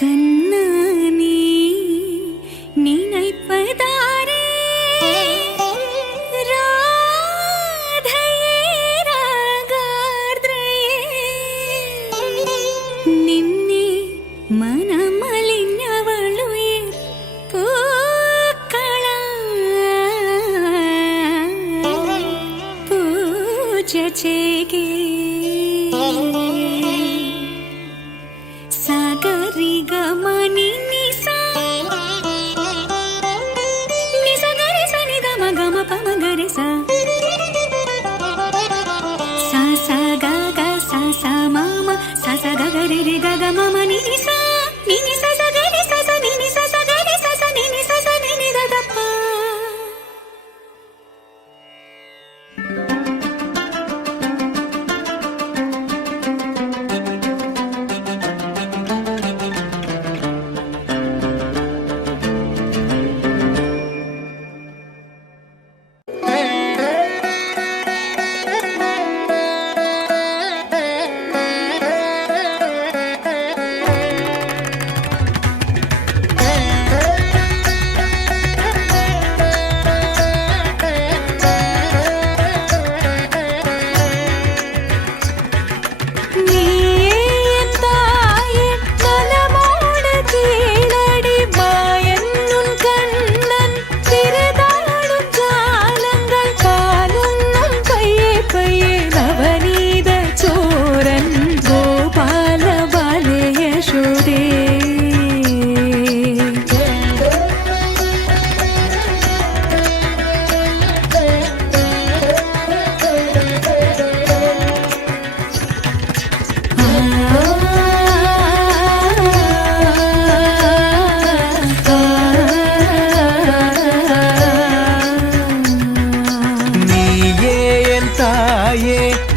கண்ணானே நினைப்பதாரே ராதையே ராகார்த்ரயே നിന്നെ മനമലിഞ്ഞവളുയിർ പൂക്കള പൂജ ചെയ്യേ സഗരി ഗമനി നിസ നിസ ഗരി സ നി ഗമ ഗമ പമ ഗരി സ സ സ ഗ ഗ സ സ മ മ സ സ ഗ ഗ രി രി ഗ ഗ മ മ നി നി സ സ ഗ രി സ സ നി നി സ സ ഗ രി സ സ നി നി സ സ നി നി ഗ ഗ പ.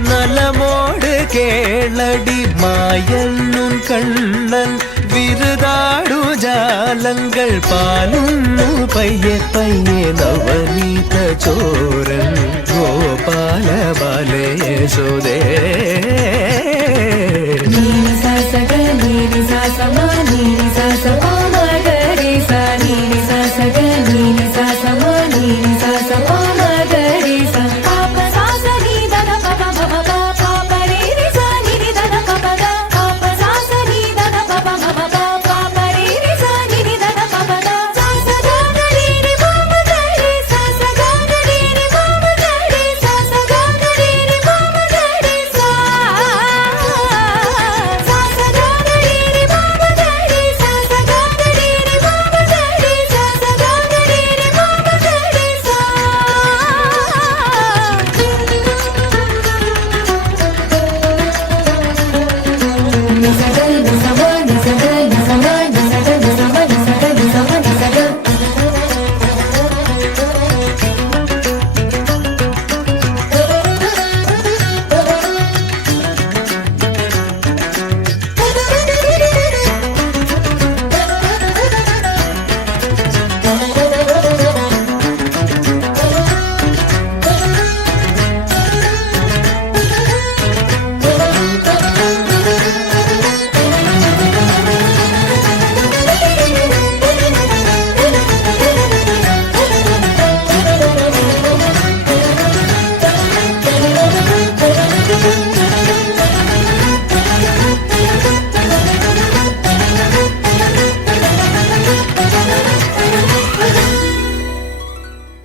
நலமோடு கேளடி மாயன்னுன் கண்ணன் விருதாடு ஜாலங்கள் பாலுண்ணு பைய பைய நவநீத சோரன் கோபால பாலே யசோதே. நீ ச ச க நீ ச ச ம